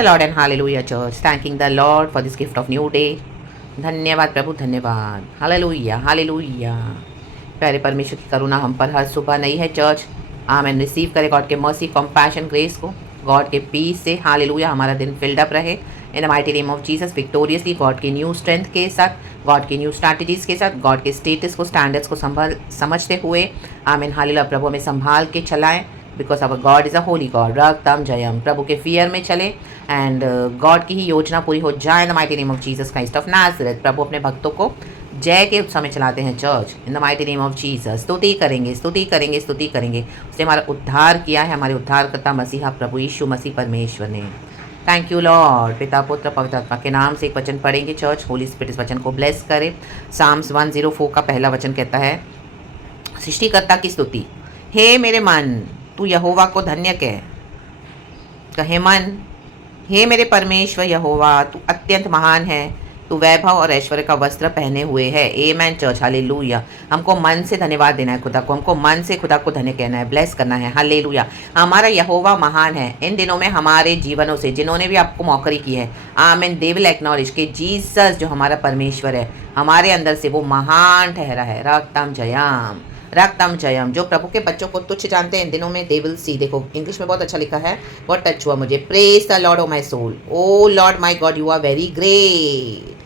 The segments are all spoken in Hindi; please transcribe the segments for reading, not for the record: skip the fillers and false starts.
The Lord and hallelujah church, thanking the Lord for this gift of new day. धन्यवाद प्रभु, धन्यवाद। Hallelujah, hallelujah. प्यारे परमेश्वर की करुणा हम पर हर सुबह नई है चर्च। आमेन। रिसीव करे गॉड के मर्सी, कंपैशन, ग्रेस को, गॉड के पीस से। हालेलुया। हमारा दिन फिल्ड अप रहे in the mighty name of Jesus, victoriously, God की न्यू स्ट्रेंथ के साथ, गॉड की न्यू स्ट्रैटेजीज के साथ, गॉड के स्टेटस को, स्टैंडर्ड्स को समझते हुए। आमीन। हालेलुया। प्रभु हमें संभाल के चलाएं, because our God is a holy God. रक्तम जयम। प्रभु के फियर में चले एंड गॉड की ही योजना पूरी हो जाए in the mighty name of Jesus Christ of Nazareth. प्रभु अपने भक्तों को जय के उत्सव में चलाते हैं church in the mighty name of Jesus. स्तुति करेंगे, स्तुति करेंगे, स्तुति करेंगे। उसने हमारा उद्धार किया है, हमारे उद्धारकर्ता मसीहा प्रभु यीशु मसीह परमेश्वर ने। Thank you Lord. पिता, पुत्र, पवित्र आत्मा के नाम से एक वचन पढ़ेंगे चर्च। होली स्पिरिट इस वचन को ब्लेस करे। साम्स 104 का पहला वचन कहता है, सृष्टिकर्ता की स्तुति। हे मेरे मन, तू यहोवा को धन्य कहे मन। हे मेरे परमेश्वर यहोवा, तू अत्यंत महान है। तू वैभव और ऐश्वर्य का वस्त्र पहने हुए है। आमेन चर्च। हालेलुया। हमको मन से धन्यवाद देना है खुदा को, हमको मन से खुदा को धन्य कहना है, ब्लेस करना है। हालेलुया। हमारा यहोवा महान है। इन दिनों में हमारे जीवनों से जिन्होंने भी आपको मौकरी की है, आमेन, दे विल एक्नॉलेज कि जीसस जो हमारा परमेश्वर है, हमारे अंदर से वो महान ठहरा है। रक्तम जयम, रक्तम जयम। जो प्रभु के बच्चों को तुच्छ जानते हैं इन दिनों में, दे विल सी। देखो इंग्लिश में बहुत अच्छा लिखा है, बहुत टच हुआ मुझे। Praise the Lord O my soul, O Lord my God, you are very great,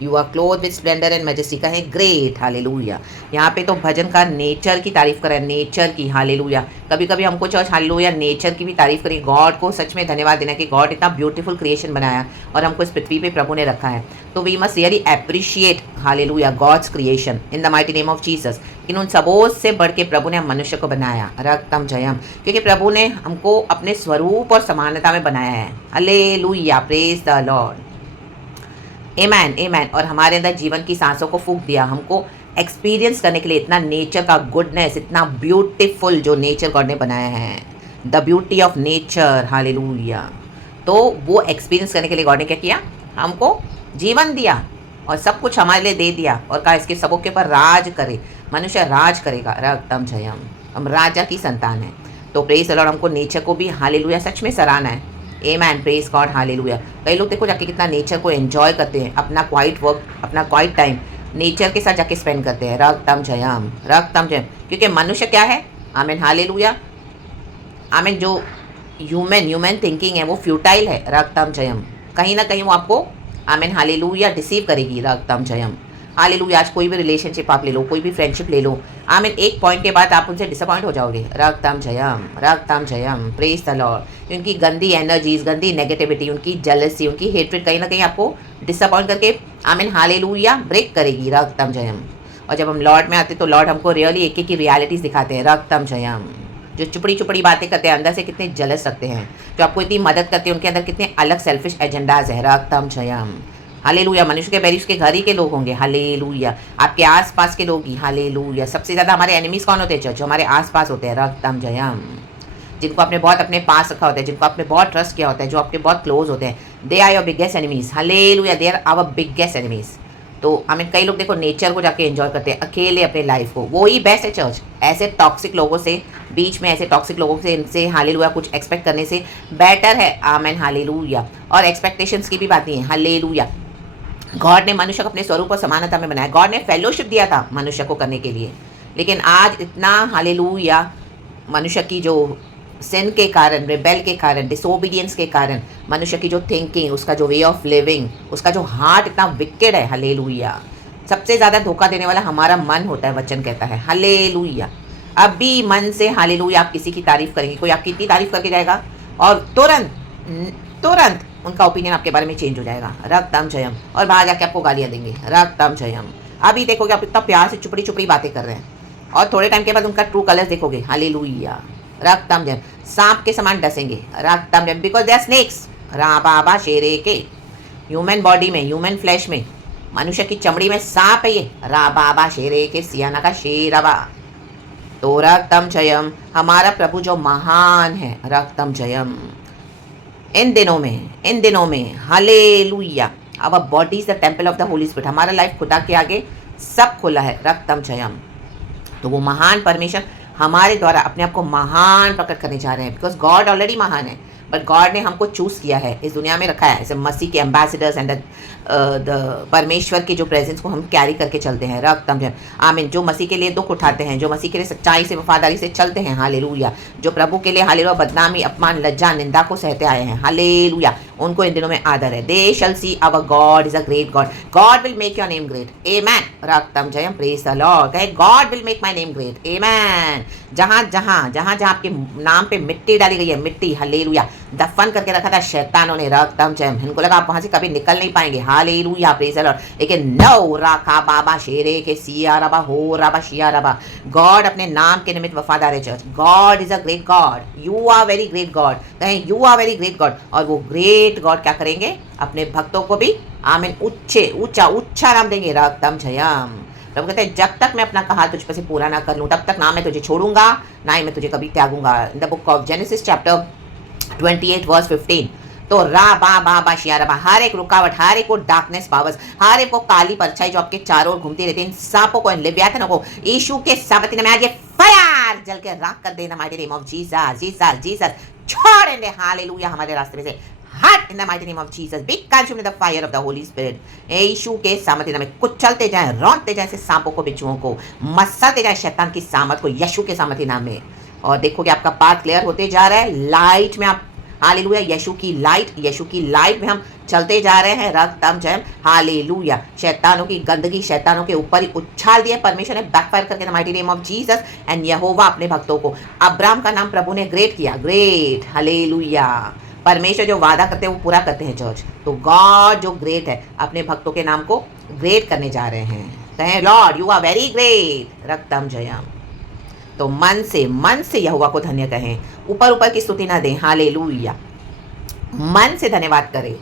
you are clothed with splendour and majesty. कहें ग्रेट। हालेलुया। यहाँ पे तो भजन का नेचर की तारीफ करें, नेचर की। हालेलुया। कभी कभी हमको चर्च हालेलुया नेचर की भी तारीफ करें। गॉड को सच में धन्यवाद देना कि गॉड इतना ब्यूटीफुल क्रिएशन बनाया और हमको इस पृथ्वी पे प्रभु ने रखा है। तो we must really appreciate hallelujah God's creation in the mighty name of Jesus. इन उन सबों से बढ़ के प्रभु ने हम मनुष्य को बनाया। रक्तम जयम। क्योंकि प्रभु ने हमको अपने स्वरूप और समानता में बनाया है। Hallelujah. Praise the Lord. Amen, amen. और हमारे अंदर जीवन की सांसों को फूंक दिया, हमको एक्सपीरियंस करने के लिए इतना नेचर का गुडनेस, इतना ब्यूटीफुल जो नेचर गॉड ने बनाया है, the beauty of nature. Hallelujah. तो वो एक्सपीरियंस करने के लिए गॉड ने क्या किया, हमको जीवन दिया और सब कुछ हमारे लिए दे दिया और कहा इसके सबों के ऊपर राज करे, मनुष्य राज करेगा। रक्तम जयम। हम राजा की संतान है। तो प्रेज द लॉर्ड। हमको नेचर को भी हालेलुया सच में सराहना है। आमेन। Praise God. हालेलुया। कई लोग देखो जाके कितना नेचर को एंजॉय करते हैं, अपना क्वाइट वर्क, अपना क्वाइट टाइम नेचर के साथ जाके स्पेंड करते हैं। रक्तम जयम, रक्तम जयम। क्योंकि मनुष्य क्या है, आमेन, हालेलुया, आमेन, जो ह्यूमन थिंकिंग है वो फ्यूटाइल है। रक्तम जयम। कहीं ना कहीं वो आपको, आमेन, हालेलुया, डिसीव करेगी। रक्तम जयम। हालेलुया। आज कोई भी रिलेशनशिप आप ले लो, कोई भी फ्रेंडशिप ले लो, आमीन, एक पॉइंट के बाद आप उनसे डिसअपॉइंट हो जाओगे। रक्तम जयम, रक्तम जयम। Praise the Lord. उनकी गंदी एनर्जीज, गंदी नेगेटिविटी, उनकी जेलसी, उनकी हेट्रेड कहीं ना कहीं आपको डिसअपॉइंट करके, आमीन, हालेलुया, ब्रेक करेगी। रक्तम जयम। और जब हम लॉर्ड में आते तो लॉर्ड हमको रियली एक एक की रियलिटीज दिखाते हैं। रक्तम जयम। जो चुपड़ी चुपड़ी बातें करते हैं, अंदर से कितने जलस रखते हैं, जो आपको इतनी मदद करते हैं, उनके अंदर कितने अलग सेल्फिश एजेंडाज है। रक्तम जयम। हालेलुया। मनुष्य के बैरी उसके घर ही के लोग होंगे। हालेलुया। आपके आसपास के लोग ही। हालेलुया। सबसे ज़्यादा हमारे एनिमीज कौन होते हैं? जो हमारे आसपास होते हैं। रक्तम जयम। जिनको आपने बहुत अपने पास रखा होता है, जिनको आपने बहुत ट्रस्ट किया होता है, जो आपके बहुत क्लोज होते हैं, they are your biggest enemies. Hallelujah. They are our biggest enemies. तो हमें कई लोग देखो नेचर को जाके एंजॉय करते हैं, अकेले अपने लाइफ को, वो ही बेस्ट है चर्च। ऐसे टॉक्सिक लोगों से, बीच में ऐसे टॉक्सिक लोगों से, इनसे हालेलुया कुछ एक्सपेक्ट करने से बेटर है, आमेन, हालेलुया। और एक्सपेक्टेशंस की भी बात नहीं है। हालेलुया। गॉड ने मनुष्य को अपने स्वरूप और समानता में बनाया। गॉड ने फेलोशिप दिया था मनुष्य को करने के लिए, लेकिन आज इतना हालेलुया मनुष्य की जो सिन के कारण, रिबेल के कारण, डिसोबीडियंस के कारण, मनुष्य की जो थिंकिंग, उसका जो वे ऑफ लिविंग, उसका जो हार्ट इतना विकेड है। हालेलुया। सबसे ज़्यादा धोखा देने वाला हमारा मन होता है, वचन कहता है। हालेलुया। अभी मन से हालेलुया आप किसी की तारीफ करेंगे, कोई आपकी इतनी तारीफ करके जाएगा और तुरंत उनका ओपिनियन आपके बारे में चेंज हो जाएगा। रक्तम जयम। और बाहर जाके आपको गालियाँ देंगे। रक्तम जयम। अभी देखोगे आप इतना प्यार से चुपड़ी चुपड़ी बातें कर रहे हैं और थोड़े टाइम के बाद उनका ट्रू कलर्स देखोगे। हालेलुया। रक्तम जयम। सांप के समान डसेंगे। रक्तम जयम। Because they are snakes. रा बाबा शेरे के। ह्यूमन बॉडी में, ह्यूमन फ्लैश में, मनुष्य की चमड़ी में सांप है ये। रा बाबा शेरे के, सियाना का शेरवा। तो रक्तम जयम। हमारा प्रभु जो महान है। रक्तम जयम। इन दिनों में hallelujah, our body is the temple of the Holy Spirit. हमारा लाइफ खुदा के आगे सब खुला है। रक्तम जयम। तो वो महान परमेश्वर हमारे द्वारा अपने आप को महान प्रकट करने जा रहे हैं, बिकॉज गॉड ऑलरेडी महान है। बट गॉड ने हमको चूज़ किया है, इस दुनिया में रखा है ऐसे मसीह के एम्बेसडर्स एंड द परमेश्वर के जो प्रेजेंस को हम कैरी करके चलते हैं। रक्तम जय आमीन। जो मसीह के लिए दुख उठाते हैं, जो मसीह के लिए सच्चाई से वफादारी से चलते हैं, हालेलुया, जो प्रभु के लिए हालेलुया बदनामी अपमान लज्जा निंदा को सहते आए हैं, हालेलुया, उनको इन दिनों में आदर है। They shall see our God is a great God, God will make your name great, amen. रक्तम जयम, प्रेज द लॉर्ड। कहे God will make my name great, amen. जहाँ जहाँ आपके नाम पे मिट्टी डाली गई है, मिट्टी, हालेलुया, दफन करके रखा था शैतानों ने, रक्तम जयम, इनको लगा आप वहां से कभी निकल नहीं पाएंगे, हालेलुया, प्रेज द लॉर्ड। लेकिन नो राखा बाबा शेरे के सिया रबा हो रबा शिया रबा, गॉड अपने नाम के निमित्त वफादार है church. God is a great God, you are very great God, कहें you are very great God. और वो ग्रेट गॉड क्या करेंगे, अपने भक्तों को भी आमीन ऊंचा नाम देंगे, रक्तम जयम। प्रभु कहते हैं जब तक मैं अपना कहा तुझ पर से पूरा ना कर लूं, तब तक ना मैं तुझे छोड़ूंगा, ना ही मैं तुझे कभी त्यागूंगा। In the book of Genesis chapter 28 verse 15, तो रा बा शिया रबा, हर एक रुकावट, हर एक वो डार्कनेस पावर्स, हर एक वो काली परछाई जो आपके चारों ओर घूमती रहती है, इन सांपों को, इन लिव्यातनों को यीशु के सामर्थ्य में आज ये फायर जल के राख कर देना, mighty name of Jesus, Jesus, Jesus, छोड़ दे, हालेलुया, हमारे रास्ते में से हट in the mighty name of Jesus, be consumed in the fire of the Holy Spirit. यीशु के सामर्थ्य में कुचलते जाएं, रौंदते जाएं सांपों को, बिच्छुओं को, मसलते जाएं शैतान की सामर्थ को, यीशु के सामर्थ्य नाम में। और देखो कि आपका पाथ क्लियर होते जा रहा है, लाइट में आप, हालेलुया, यीशु की लाइट में हम चलते जा रहे हैं, रक्तम जयम, हालेलुया। शैतानों की गंदगी शैतानों के ऊपर ही उछाल दिया परमेश्वर ने, बैकफायर करके the mighty name of Jesus. And यहोवा अपने भक्तों को, अब्राहम का नाम प्रभु ने ग्रेट किया, ग्रेट, हालेलुया। परमेश्वर जो वादा करते हैं वो पूरा करते हैं चर्च। तो गॉड जो ग्रेट है अपने भक्तों के नाम को ग्रेट करने जा रहे हैं। कहें Lord you are very great, रक्तम जयम। तो मन से यहोवा को धन्य कहें, ऊपर की स्तुति ना दें, हालेलुया, मन से धन्यवाद करें,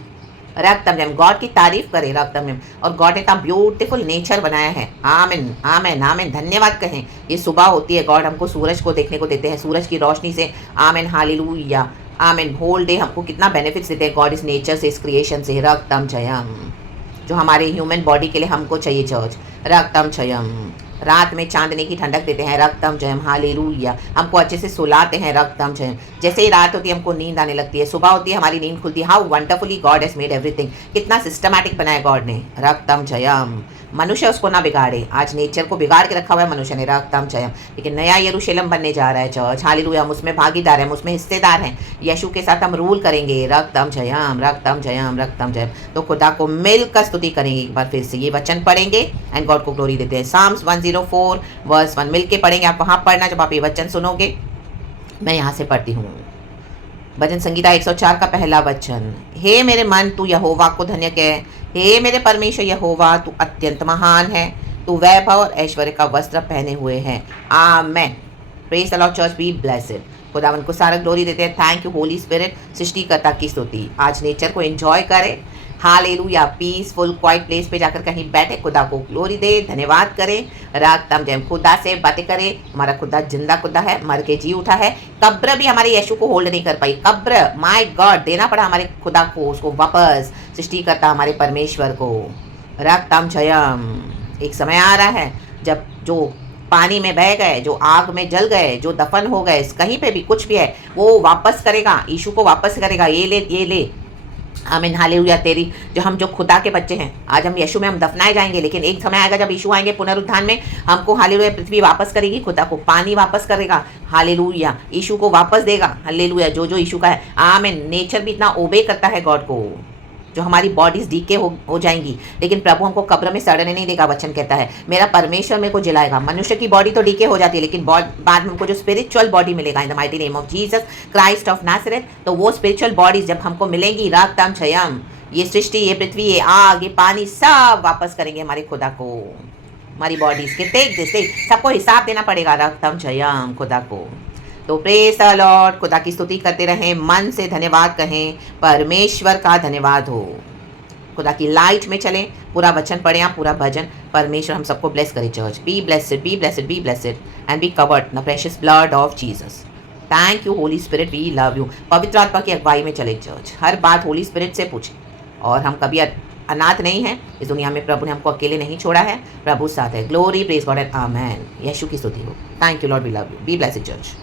रक्तम जयम, गॉड की तारीफ करें, रक्तम जयम। और गॉड ने इतना ब्यूटीफुल नेचर बनाया है, आमीन आमीन आमीन, धन्यवाद कहें। ये सुबह होती है, गॉड हमको सूरज को देखने को देते हैं, सूरज की रोशनी से, आमीन, हालेलुया, आमीन। होल डे हमको कितना बेनिफिट्स देते हैं गॉड इस नेचर से, इस क्रिएशन से, रक्तम जयम, जो हमारे ह्यूमन बॉडी के लिए हमको चाहिए चर्च, रक्तम जयम। रात में चांदनी की ठंडक देते हैं, रक्तम जयम, हालेलुया, हमको अच्छे से सुलाते हैं, रक्तम जयम। जैसे ही रात होती है हमको नींद आने लगती है, सुबह होती है हमारी नींद खुलती है। How wonderfully God has made everything, कितना सिस्टमैटिक बनाया गॉड ने, रक्तम जयम। मनुष्य उसको ना बिगाड़े, आज नेचर को बिगाड़ के रखा हुआ है मनुष्य ने, रक्तम जयम। लेकिन नया यरूशलेम बनने जा रहा है चर्च, हालेलुया, हम उसमें भागीदार हैं, हम उसमें हिस्सेदार हैं, यीशु के साथ हम रूल करेंगे, रक्तम जयम, रक्तम जयम, रक्तम जयम। तो खुदा को मिलकर स्तुति करेंगे, एक बार फिर से ये वचन पढ़ेंगे एंड गॉड को ग्लोरी देते हैं। साम्स 104 वर्स 1 मिलके पढ़ेंगे, आप वहाँ पढ़ना जब आप ये वचन सुनोगे, मैं यहाँ से पढ़ती हूँ। भजन संगीता 104 का पहला वचन, हे मेरे मन तू यहोवा को धन्य कह, हे मेरे परमेश्वर यहोवा तू अत्यंत महान है, तू वैभव और ऐश्वर्य का वस्त्र पहने हुए है, amen. Praise the Lord church, be blessed. खुदावन को सारा ग्लोरी देते हैं, थैंक यू होली स्पिरिट, सृष्टिकर्ता की स्तुति। आज नेचर को एंजॉय करें, हालेलुया, पीसफुल क्वाइट प्लेस पे जाकर कहीं बैठे, खुदा को ग्लोरी दे, धन्यवाद करें, रक्तम जयम। खुदा से बातें करें, हमारा खुदा जिंदा खुदा है, मर के जी उठा है। कब्र भी हमारे यीशु को होल्ड नहीं कर पाई, कब्र माय गॉड देना पड़ा हमारे खुदा को, उसको वापस, सृष्टिकर्ता हमारे परमेश्वर को, रक्तम जयम। एक समय आ रहा है जब जो पानी में बह गए, जो आग में जल गए, जो दफन हो गए, कहीं पे भी कुछ भी है, वो वापस करेगा, यीशु को वापस करेगा, ये ले आमीन, हालेलुया। तेरी जो खुदा के बच्चे हैं, आज हम यीशु में हम दफनाए जाएंगे, लेकिन एक समय आएगा जब यीशु आएंगे पुनरुत्थान में, हमको हालेलुया पृथ्वी वापस करेगी, खुदा को पानी वापस करेगा, हालेलुया, यीशु को वापस देगा, हालेलुया, जो यीशु का है, आमीन। नेचर भी इतना ओबे करता है गॉड को, जो हमारी बॉडीज डीके हो जाएंगी, लेकिन प्रभु हमको कब्र में सड़ने नहीं देगा। वचन कहता है मेरा परमेश्वर मेरे को जिलाएगा। मनुष्य की बॉडी तो डीके हो जाती है, लेकिन बाद में हमको जो स्पिरिचुअल बॉडी मिलेगा, in the mighty name of Jesus Christ of Nazareth, तो वो स्पिरिचुअल बॉडीज जब हमको मिलेंगी, रक्तम जयम, ये सृष्टि, ये पृथ्वी, ये आग, ये पानी, सब वापस करेंगे हमारे खुदा को, हमारी बॉडीज के देख सबको हिसाब देना पड़ेगा, रक्तम जयम, खुदा को। तो प्रेज द लॉर्ड, खुदा की स्तुति करते रहें, मन से धन्यवाद कहें, परमेश्वर का धन्यवाद हो। खुदा की लाइट में चलें, पूरा वचन पढ़ें आप, पूरा भजन। परमेश्वर हम सबको ब्लेस करे church, be blessed, be blessed, be blessed and be covered the precious blood of Jesus. Thank you Holy Spirit, we love you. पवित्र आत्मा की अगुवाई में चले चर्च, हर बात होली स्पिरिट से पूछें। और हम कभी अनाथ नहीं हैं, इस दुनिया में प्रभु ने हमको अकेले नहीं छोड़ा है, प्रभु साथ है। Glory, praise God and amen. यीशु की स्तुति हो। Thank you Lord, we love you, be blessed church.